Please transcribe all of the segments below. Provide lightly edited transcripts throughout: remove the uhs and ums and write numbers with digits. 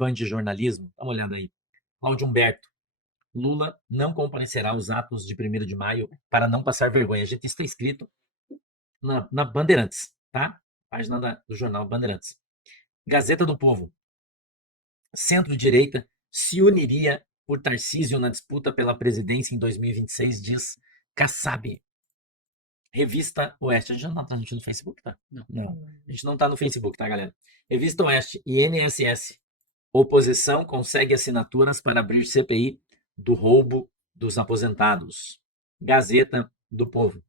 Band de jornalismo. Dá uma olhada aí. Cláudio Humberto. Lula não comparecerá aos atos de 1º de maio para não passar vergonha. Gente, isso está escrito na Bandeirantes, tá? Página do jornal Bandeirantes. Gazeta do Povo. Centro-direita se uniria por Tarcísio na disputa pela presidência em 2026, diz Kassab. Revista Oeste. A gente não está transmitindo no Facebook, tá? Não. A gente não está no Facebook, tá, galera? Revista Oeste. INSS. Oposição consegue assinaturas para abrir CPI do roubo dos aposentados. Gazeta do Povo.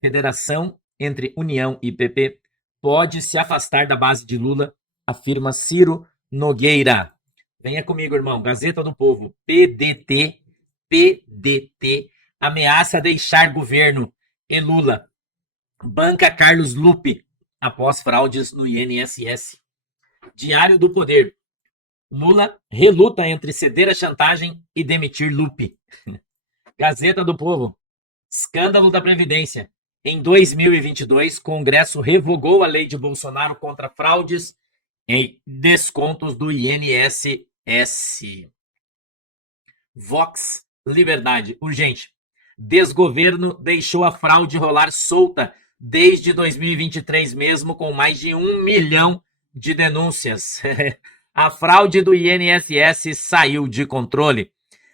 Federação entre União e PP pode se afastar da base de Lula, afirma Ciro Nogueira. Venha comigo, irmão. Gazeta do Povo. PDT ameaça deixar governo e Lula. Banca Carlos Lupe após fraudes no INSS. Diário do Poder. Lula reluta entre ceder à chantagem e demitir Lupe. Gazeta do Povo. Escândalo da Previdência. Em 2022, Congresso revogou a lei de Bolsonaro contra fraudes em descontos do INSS. Vox Liberdade. Urgente. Desgoverno deixou a fraude rolar solta desde 2023 mesmo, com mais de 1 milhão de denúncias. A fraude do INSS saiu de controle.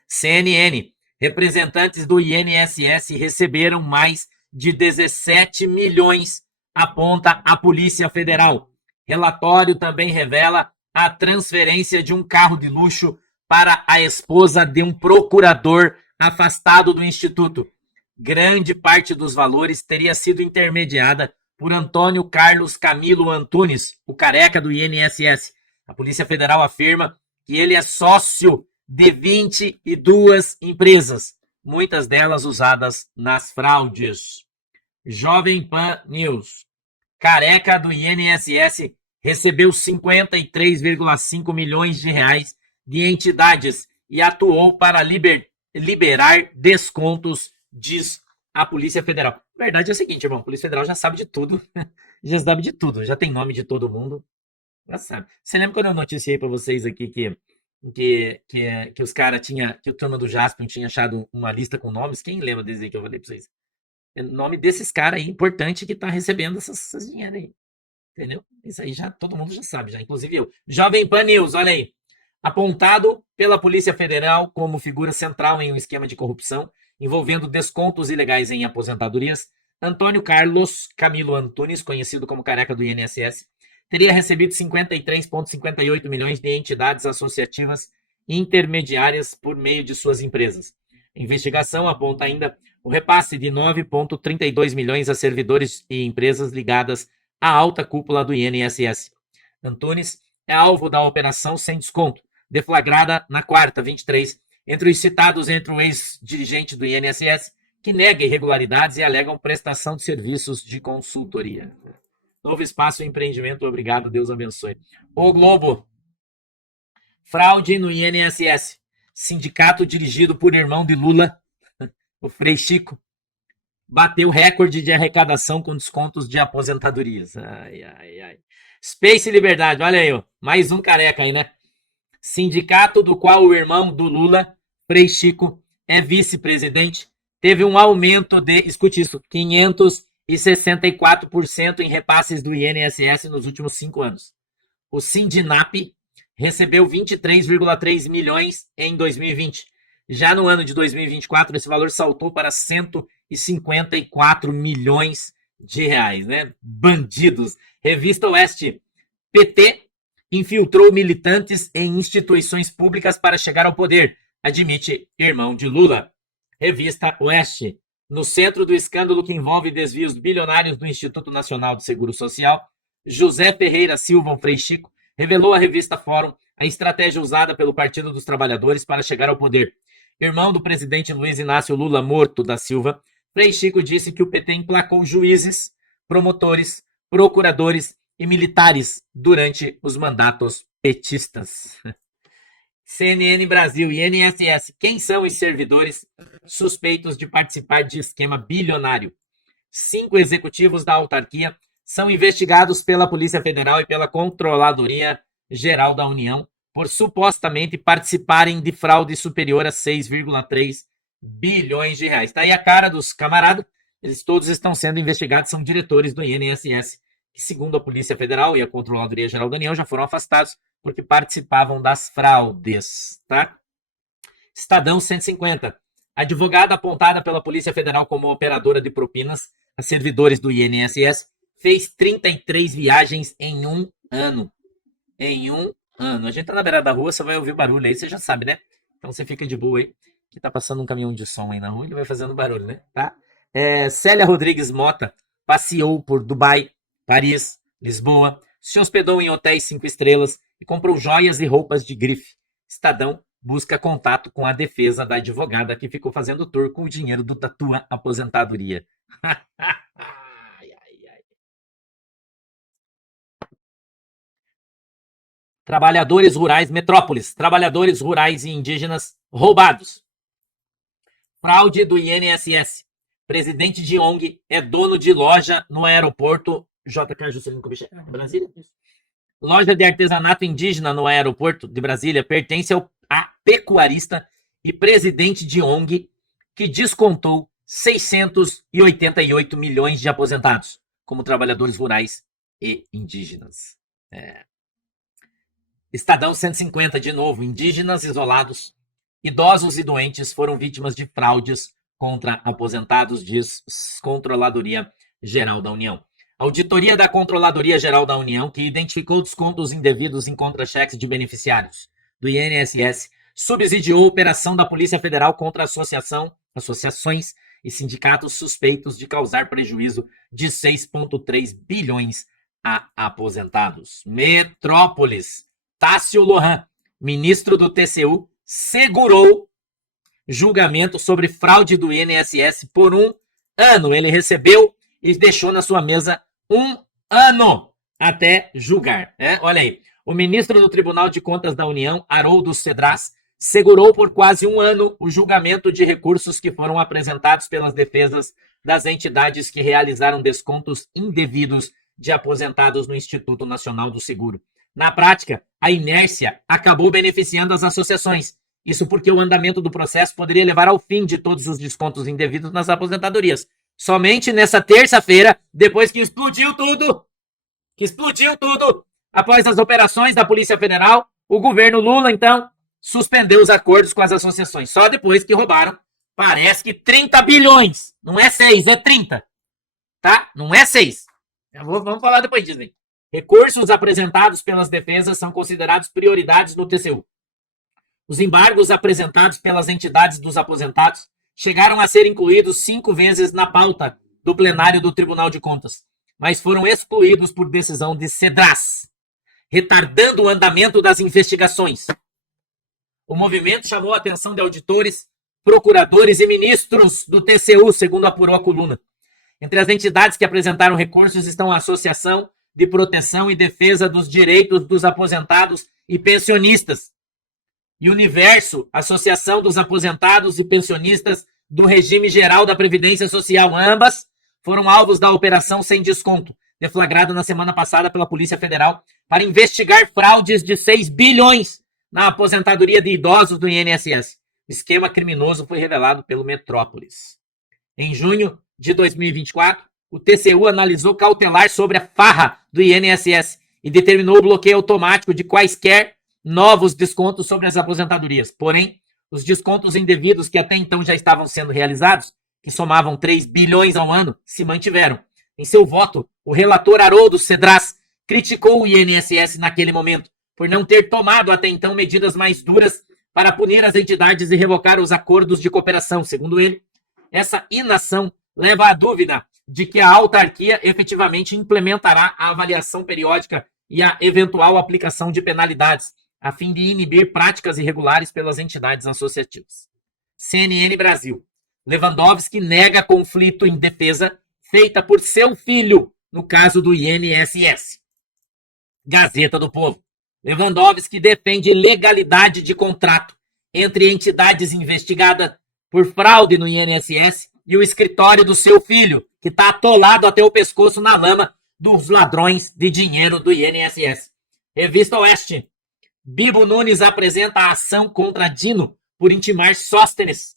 CNN. Representantes do INSS receberam mais de 17 milhões, aponta a Polícia Federal. Relatório também revela a transferência de um carro de luxo para a esposa de um procurador afastado do Instituto. Grande parte dos valores teria sido intermediada por Antônio Carlos Camilo Antunes, o careca do INSS. A Polícia Federal afirma que ele é sócio de 22 empresas, muitas delas usadas nas fraudes. Jovem Pan News. Careca do INSS recebeu 53,5 milhões de reais de entidades e atuou para liberar descontos, diz a Polícia Federal. A verdade é a seguinte, irmão, a Polícia Federal já sabe de tudo, já tem nome de todo mundo, já sabe. Você lembra quando eu noticiei para vocês aqui que os caras que o turma do Jaspion tinha achado uma lista com nomes? Quem lembra desse aí que eu falei para vocês? É o nome desses caras aí, importante, que tá recebendo essas dinheiro aí. Entendeu? Isso aí já todo mundo já sabe, já, inclusive eu. Jovem Pan News, olha aí. Apontado pela Polícia Federal como figura central em um esquema de corrupção envolvendo descontos ilegais em aposentadorias, Antônio Carlos Camilo Antunes, conhecido como careca do INSS, teria recebido 53,58 milhões de entidades associativas intermediárias por meio de suas empresas. A investigação aponta ainda o repasse de 9,32 milhões a servidores e empresas ligadas à alta cúpula do INSS. Antunes é alvo da operação sem desconto, deflagrada na quarta, 23, entre os citados entre o ex-dirigente do INSS, que nega irregularidades e alegam prestação de serviços de consultoria. Novo espaço e empreendimento, obrigado, Deus abençoe. O Globo. Fraude no INSS. Sindicato dirigido por irmão de Lula, o Frei Chico, bateu recorde de arrecadação com descontos de aposentadorias. Ai. Space Liberdade, olha aí, ó, mais um careca aí, né? Sindicato do qual o irmão do Lula, Frei Chico, é vice-presidente, teve um aumento de, escute isso, 564% em repasses do INSS nos últimos 5 anos. O Sindinap recebeu 23,3 milhões em 2020. Já no ano de 2024, esse valor saltou para 154 milhões de reais, né? Bandidos. Revista Oeste. PT infiltrou militantes em instituições públicas para chegar ao poder, admite irmão de Lula. Revista Oeste. No centro do escândalo que envolve desvios bilionários do Instituto Nacional de Seguro Social, José Ferreira Silva, Frei Chico, revelou à revista Fórum a estratégia usada pelo Partido dos Trabalhadores para chegar ao poder. Irmão do presidente Luiz Inácio Lula Morto da Silva, Frei Chico disse que o PT emplacou juízes, promotores, procuradores e militares durante os mandatos petistas. CNN Brasil e INSS. Quem são os servidores suspeitos de participar de esquema bilionário? 5 executivos da autarquia são investigados pela Polícia Federal e pela Controladoria Geral da União por supostamente participarem de fraude superior a 6,3 bilhões de reais. Tá aí a cara dos camaradas. Eles todos estão sendo investigados, são diretores do INSS, que, segundo a Polícia Federal e a Controladoria Geral da União, já foram afastados porque participavam das fraudes, tá? Estadão 150. Advogada apontada pela Polícia Federal como operadora de propinas a servidores do INSS fez 33 viagens em um ano. Em um ano. A gente tá na beira da rua, você vai ouvir barulho aí, você já sabe, né? Então você fica de boa aí, que tá passando um caminhão de som aí na rua e vai fazendo barulho, né? Tá? Célia Rodrigues Mota passeou por Dubai, Paris, Lisboa, se hospedou em hotéis 5 estrelas e comprou joias e roupas de grife. Estadão busca contato com a defesa da advogada que ficou fazendo tour com o dinheiro da tua aposentadoria. Trabalhadores rurais metrópoles, trabalhadores rurais e indígenas roubados. Fraude do INSS. Presidente de ONG é dono de loja no aeroporto JK Juscelino Kubitschek, Brasília. Loja de artesanato indígena no aeroporto de Brasília pertence a pecuarista e presidente de ONG que descontou 688 milhões de aposentados como trabalhadores rurais e indígenas. Estadão 150, de novo, indígenas isolados, idosos e doentes foram vítimas de fraudes contra aposentados, diz Controladoria Geral da União. Auditoria da Controladoria Geral da União, que identificou descontos indevidos em contra-cheques de beneficiários do INSS, subsidiou a operação da Polícia Federal contra associações e sindicatos suspeitos de causar prejuízo de 6,3 bilhões a aposentados. Metrópolis. Tássio Lohan, ministro do TCU, segurou julgamento sobre fraude do INSS por um ano. Ele recebeu e deixou na sua mesa um ano até julgar. Olha aí, o ministro do Tribunal de Contas da União, Haroldo Cedras, segurou por quase um ano o julgamento de recursos que foram apresentados pelas defesas das entidades que realizaram descontos indevidos de aposentados no Instituto Nacional do Seguro. Na prática, a inércia acabou beneficiando as associações. Isso porque o andamento do processo poderia levar ao fim de todos os descontos indevidos nas aposentadorias. Somente nessa terça-feira, depois que explodiu tudo, após as operações da Polícia Federal, o governo Lula, então, suspendeu os acordos com as associações. Só depois que roubaram, parece que 30 bilhões. Não é 6, é 30. Tá? Não é 6. Vamos falar depois disso aí. Recursos apresentados pelas defesas são considerados prioridades no TCU. Os embargos apresentados pelas entidades dos aposentados chegaram a ser incluídos 5 vezes na pauta do plenário do Tribunal de Contas, mas foram excluídos por decisão de Cedras, retardando o andamento das investigações. O movimento chamou a atenção de auditores, procuradores e ministros do TCU, segundo apurou a coluna. Entre as entidades que apresentaram recursos estão a Associação de Proteção e Defesa dos Direitos dos Aposentados e Pensionistas, e Universo, Associação dos Aposentados e Pensionistas do Regime Geral da Previdência Social. Ambas foram alvos da Operação Sem Desconto, deflagrada na semana passada pela Polícia Federal para investigar fraudes de 6 bilhões na aposentadoria de idosos do INSS. O esquema criminoso foi revelado pelo Metrópolis. Em junho de 2024, o TCU analisou cautelar sobre a farra do INSS e determinou o bloqueio automático de quaisquer novos descontos sobre as aposentadorias. Porém, os descontos indevidos que até então já estavam sendo realizados, que somavam 3 bilhões ao ano, se mantiveram. Em seu voto, o relator Haroldo Cedras criticou o INSS naquele momento por não ter tomado até então medidas mais duras para punir as entidades e revocar os acordos de cooperação. Segundo ele, essa inação leva à dúvida de que a autarquia efetivamente implementará a avaliação periódica e a eventual aplicação de penalidades, a fim de inibir práticas irregulares pelas entidades associativas. CNN Brasil. Lewandowski nega conflito em defesa feita por seu filho, no caso do INSS. Gazeta do Povo. Lewandowski defende legalidade de contrato entre entidades investigadas por fraude no INSS e o escritório do seu filho, que está atolado até o pescoço na lama dos ladrões de dinheiro do INSS. Revista Oeste. Bibo Nunes apresenta a ação contra Dino por intimar Sóstenes.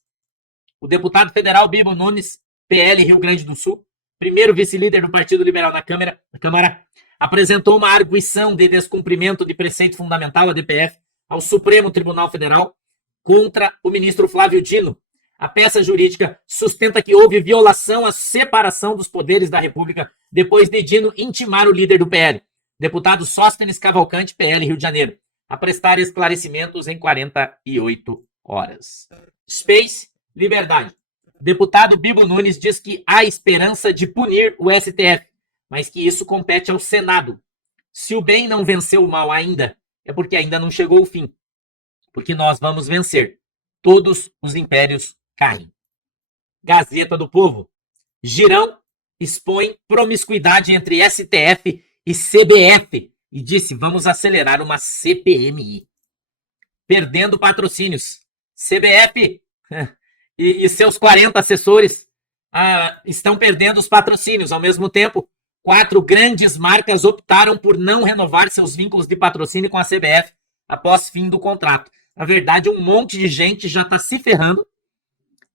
O deputado federal Bibo Nunes, PL Rio Grande do Sul, primeiro vice-líder do Partido Liberal na Câmara, apresentou uma arguição de descumprimento de preceito fundamental, a DPF, ao Supremo Tribunal Federal contra o ministro Flávio Dino. A peça jurídica sustenta que houve violação à separação dos poderes da República depois de Dino intimar o líder do PL, deputado Sóstenes Cavalcante, PL Rio de Janeiro, a prestar esclarecimentos em 48 horas. Space, Liberdade. Deputado Bibo Nunes diz que há esperança de punir o STF, mas que isso compete ao Senado. Se o bem não venceu o mal ainda, é porque ainda não chegou o fim. Porque nós vamos vencer. Todos os impérios caem. Gazeta do Povo. Girão expõe promiscuidade entre STF e CBF e disse: vamos acelerar uma CPMI. Perdendo patrocínios. CBF e seus 40 assessores estão perdendo os patrocínios. Ao mesmo tempo, 4 grandes marcas optaram por não renovar seus vínculos de patrocínio com a CBF após fim do contrato. Na verdade, um monte de gente já está se ferrando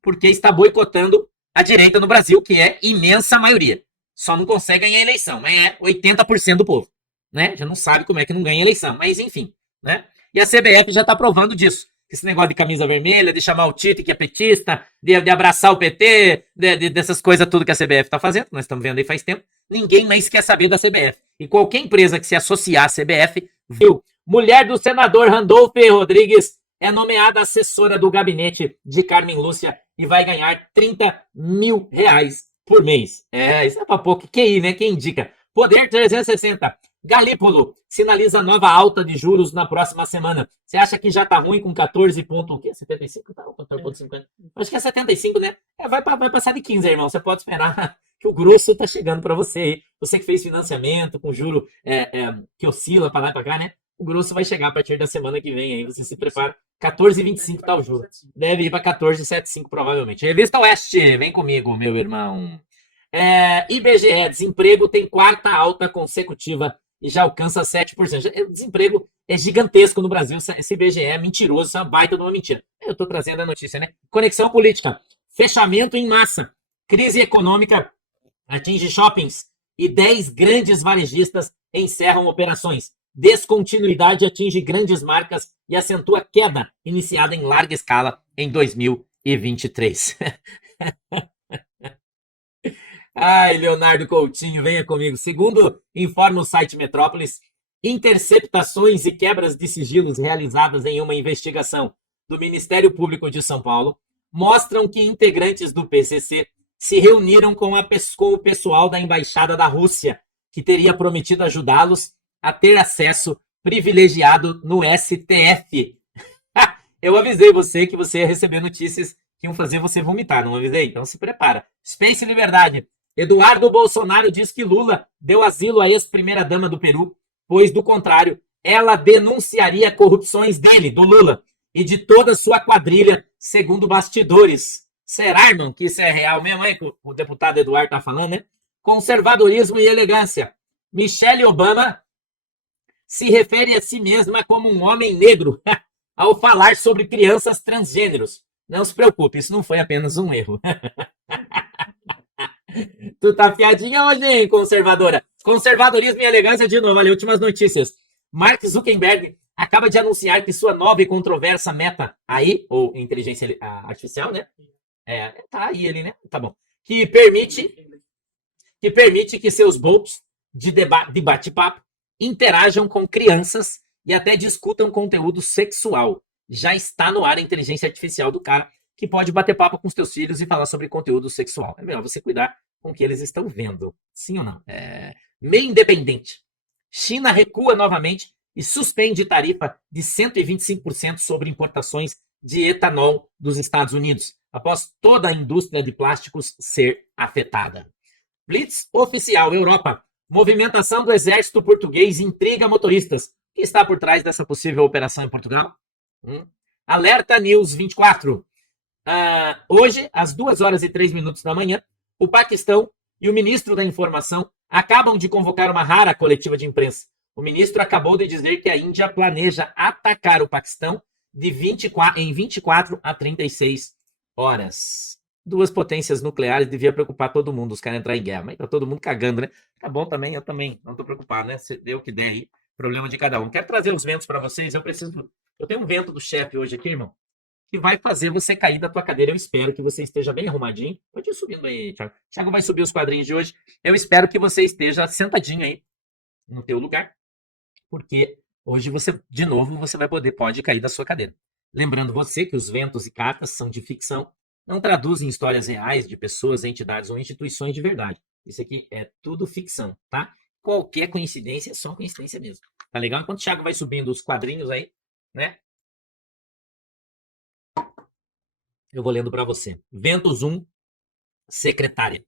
porque está boicotando a direita no Brasil, que é imensa maioria. Só não consegue ganhar eleição, mas é 80% do povo. Né? Já não sabe como é que não ganha eleição, mas enfim. Né? E a CBF já está provando disso. Esse negócio de camisa vermelha, de chamar o Tite, que é petista, de abraçar o PT, dessas coisas tudo que a CBF está fazendo, nós estamos vendo aí faz tempo, ninguém mais quer saber da CBF. E qualquer empresa que se associar à CBF, viu? Mulher do senador Randolfo Rodrigues é nomeada assessora do gabinete de Carmen Lúcia e vai ganhar R$30 mil por mês. Isso é pra pouco. QI, né? Quem indica? Poder 360. Galípolo sinaliza nova alta de juros na próxima semana. Você acha que já tá ruim com 14 ponto, o quê? 75? Tá, 14,50. Acho que é 75, né? Vai passar de 15, irmão. Você pode esperar que o grosso tá chegando para você aí. Você que fez financiamento com juro que oscila para lá e para cá, né? O grosso vai chegar a partir da semana que vem aí. Você se prepara. 14,25 tá o juro. Deve ir para 14,75 provavelmente. Revista Oeste, vem comigo, meu irmão. IBGE, desemprego tem 4ª alta consecutiva e já alcança 7%. O desemprego é gigantesco no Brasil. Esse IBGE é mentiroso, isso é uma baita de uma mentira. Eu estou trazendo a notícia, né? Conexão política. Fechamento em massa. Crise econômica atinge shoppings e 10 grandes varejistas encerram operações. Descontinuidade atinge grandes marcas e acentua queda iniciada em larga escala em 2023. Ai, Leonardo Coutinho, venha comigo. Segundo informa o site Metrópolis, interceptações e quebras de sigilos realizadas em uma investigação do Ministério Público de São Paulo mostram que integrantes do PCC se reuniram com o pessoal da Embaixada da Rússia, que teria prometido ajudá-los a ter acesso privilegiado no STF. Eu avisei você que você ia receber notícias que iam fazer você vomitar, não avisei? Então se prepara. Space Liberdade. Eduardo Bolsonaro diz que Lula deu asilo à ex-primeira-dama do Peru, pois, do contrário, ela denunciaria corrupções dele, do Lula, e de toda a sua quadrilha, segundo bastidores. Será, irmão, que isso é real mesmo, hein? Que o deputado Eduardo tá falando, né? Conservadorismo e elegância. Michelle Obama se refere a si mesma como um homem negro ao falar sobre crianças transgêneros. Não se preocupe, isso não foi apenas um erro. Tu tá fiadinha hoje, hein, conservadora? Conservadorismo e elegância de novo. Olha, últimas notícias. Mark Zuckerberg acaba de anunciar que sua nova e controversa Meta, AI, ou inteligência artificial, né? Tá aí ele, né? Tá bom. Que permite que seus bots de bate-papo interajam com crianças e até discutam conteúdo sexual. Já está no ar a inteligência artificial do cara, que pode bater papo com os teus filhos e falar sobre conteúdo sexual. É melhor você cuidar com o que eles estão vendo. Sim ou não? Meio independente. China recua novamente e suspende tarifa de 125% sobre importações de etanol dos Estados Unidos, após toda a indústria de plásticos ser afetada. Blitz oficial, Europa. Movimentação do exército português intriga motoristas. O que está por trás dessa possível operação em Portugal? Alerta News 24. Hoje, às 2h03 da manhã, o Paquistão e o ministro da Informação acabam de convocar uma rara coletiva de imprensa. O ministro acabou de dizer que a Índia planeja atacar o Paquistão em 24 a 36 horas. Duas potências nucleares devia preocupar todo mundo, os caras entrar em guerra. Mas tá todo mundo cagando, né? Tá bom também, eu também. Não tô preocupado, né? Se deu o que der aí. Problema de cada um. Quero trazer os ventos para vocês. Eu tenho um vento do chefe hoje aqui, irmão, que vai fazer você cair da tua cadeira. Eu espero que você esteja bem arrumadinho. Pode ir subindo aí, Thiago. Thiago vai subir os quadrinhos de hoje. Eu espero que você esteja sentadinho aí no teu lugar, porque hoje você, de novo, você pode cair da sua cadeira. Lembrando você que os ventos e cartas são de ficção, não traduzem histórias reais de pessoas, entidades ou instituições de verdade. Isso aqui é tudo ficção, tá? Qualquer coincidência é só coincidência mesmo. Tá legal? Enquanto o Thiago vai subindo os quadrinhos aí, né? Eu vou lendo para você. Ventos 1, secretária.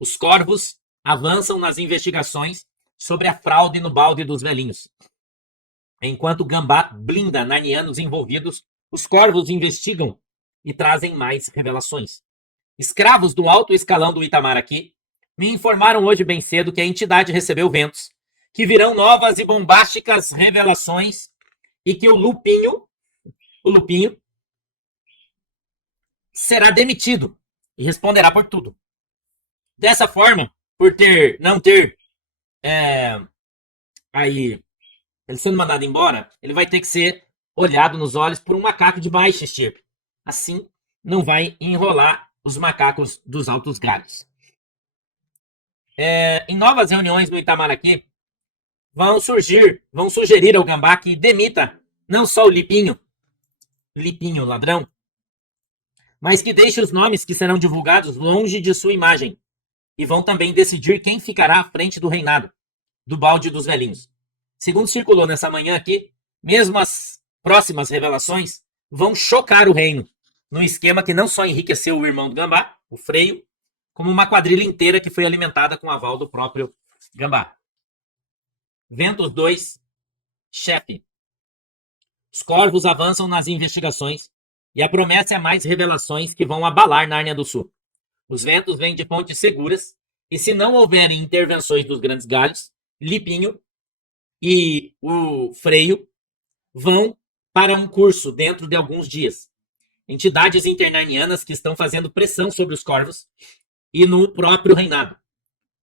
Os corvos avançam nas investigações sobre a fraude no balde dos velhinhos. Enquanto Gambá blinda nanianos envolvidos, os corvos investigam e trazem mais revelações. Escravos do alto escalão do Itamaraty me informaram hoje bem cedo que a entidade recebeu ventos, que virão novas e bombásticas revelações e que o Lupinho será demitido e responderá por tudo. Dessa forma, por não ter aí ele sendo mandado embora, ele vai ter que ser olhado nos olhos por um macaco de baixa estirpe. Assim, não vai enrolar os macacos dos altos galhos. Em novas reuniões no Itamaraty, vão sugerir ao Gambá que demita não só o Lipinho ladrão, mas que deixe os nomes que serão divulgados longe de sua imagem. E vão também decidir quem ficará à frente do reinado, do balde dos velhinhos. Segundo circulou nessa manhã aqui, mesmo as próximas revelações vão chocar o reino, no esquema que não só enriqueceu o irmão do Gambá, o Freio, como uma quadrilha inteira que foi alimentada com o aval do próprio Gambá. Ventos 2, chefe. Os corvos avançam nas investigações e a promessa é mais revelações que vão abalar Nárnia do Sul. Os ventos vêm de fontes seguras e se não houverem intervenções dos grandes galhos, Lipinho e o Freio vão para um curso dentro de alguns dias. Entidades internanianas que estão fazendo pressão sobre os corvos e no próprio reinado.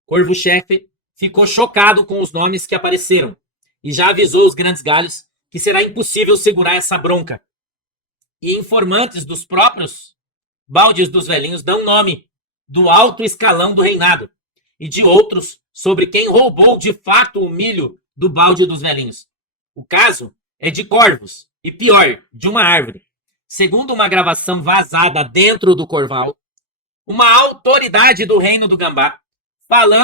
Corvo-chefe ficou chocado com os nomes que apareceram e já avisou os grandes galhos que será impossível segurar essa bronca. E informantes dos próprios baldes dos velhinhos dão nome do alto escalão do reinado e de outros sobre quem roubou de fato o milho do balde dos velhinhos. O caso é de corvos e, pior, de uma árvore. Segundo uma gravação vazada dentro do Corval, uma autoridade do reino do Gambá falando